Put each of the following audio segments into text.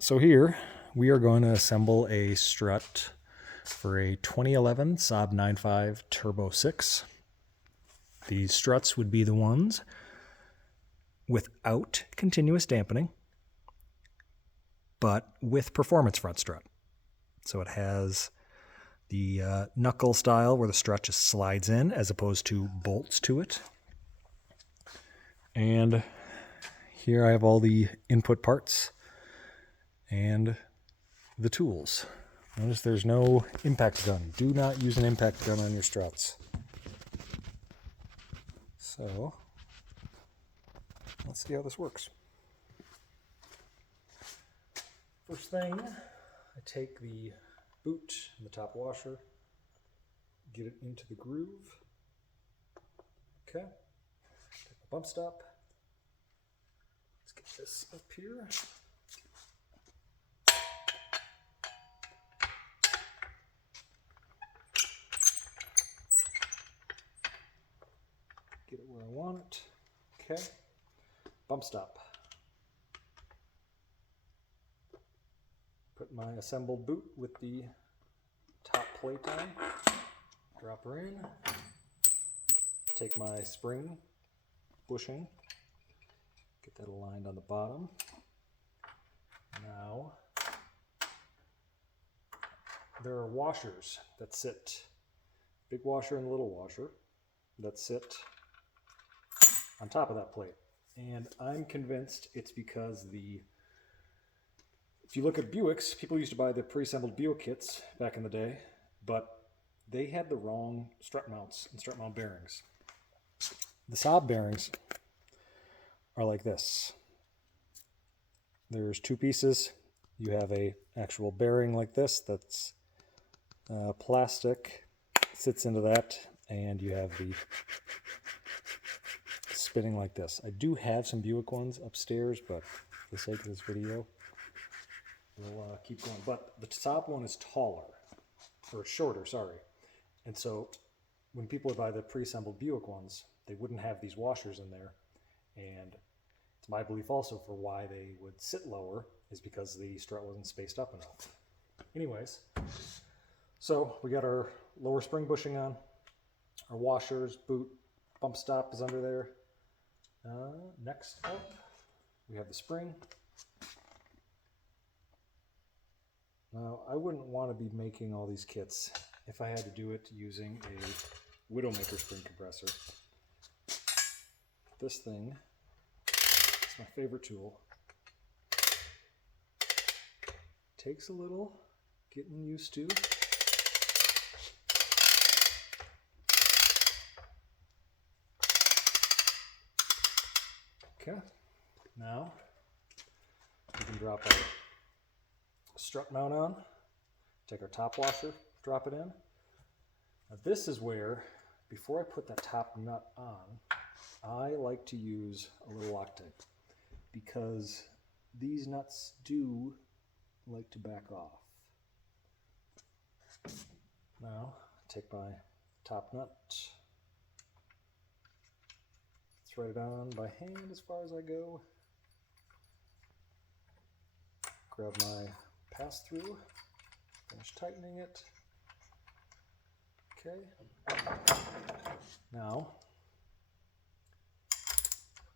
So here we are going to assemble a strut for a 2011 Saab 9.5 Turbo 6. These struts would be the ones without continuous dampening, but with performance front strut. So it has the knuckle style where the strut just slides in as opposed to bolts to it. And here I have all the input parts and the tools. Notice there's no impact gun. Do not use an impact gun on your struts. So let's see how this works. First thing, I take the boot and the top washer, get it into the groove. Okay, take the bump stop. Let's get this up here. Get it where I want it. Okay, bump stop. Put my assembled boot with the top plate on, drop her in, take my spring bushing, get that aligned on the bottom. Now, there are washers that sit, big washer and little washer, that sit on top of that plate. And I'm convinced it's because if you look at Buicks, people used to buy the pre-assembled Buick kits back in the day, but they had the wrong strut mounts and strut mount bearings. The Saab bearings are like this. There's two pieces. You have a actual bearing like this that's plastic, sits into that, and you have the spinning like this. I do have some Buick ones upstairs, but for the sake of this video, we'll keep going. But the Saab one is taller, or shorter, sorry. And so when people would buy the pre-assembled Buick ones, they wouldn't have these washers in there. And it's my belief also for why they would sit lower is because the strut wasn't spaced up enough. Anyways, so we got our lower spring bushing on, our washers, boot, bump stop is under there. Next up, we have the spring. Now, I wouldn't want to be making all these kits if I had to do it using a Widowmaker spring compressor. This thing is my favorite tool. Takes a little getting used to. Okay, now we can drop our strut mount on, take our top washer, drop it in. Now this is where, before I put that top nut on, I like to use a little Loctite because these nuts do like to back off. Now, take my top nut, thread it on by hand as far as I go, grab my pass through, finish tightening it. Okay. Now,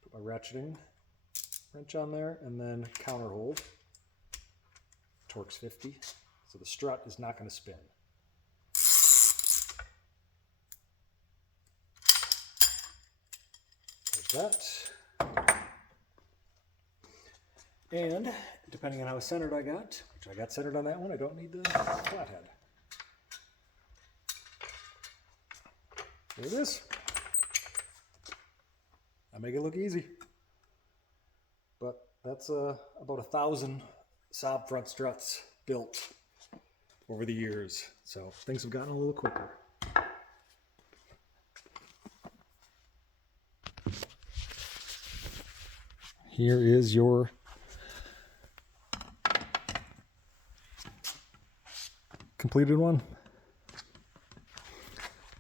put my ratcheting wrench on there and then counter hold. Torque's 50, so the strut is not going to spin. There's that. And depending on how centered I got, which I got centered on that one, I don't need the flathead. There it is. I make it look easy. But that's about 1,000 Saab front struts built over the years. So things have gotten a little quicker. Here is your completed one.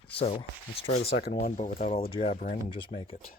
So let's try the second one, but without all the jabbering, and just make it.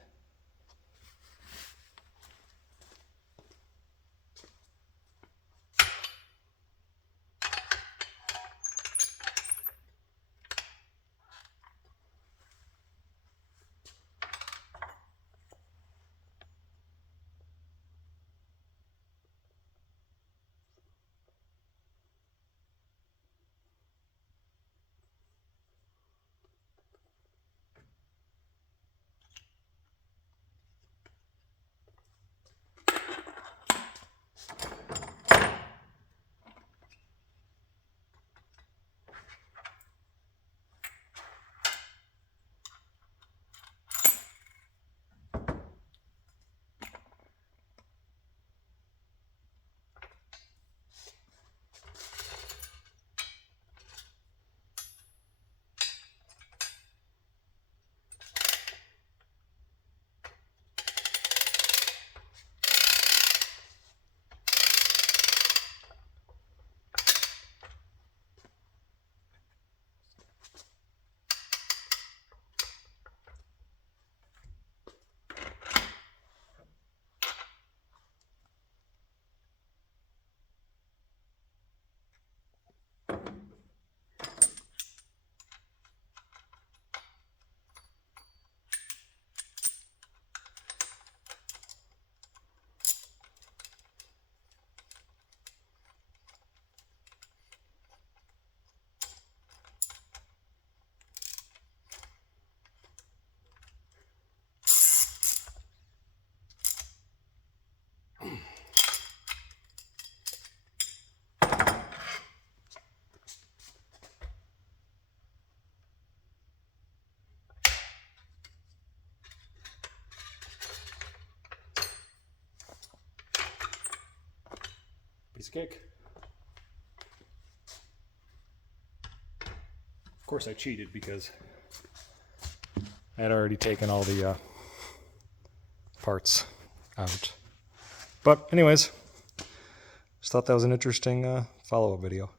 kick. Of course I cheated because I had already taken all the parts out. But anyways, just thought that was an interesting follow-up video.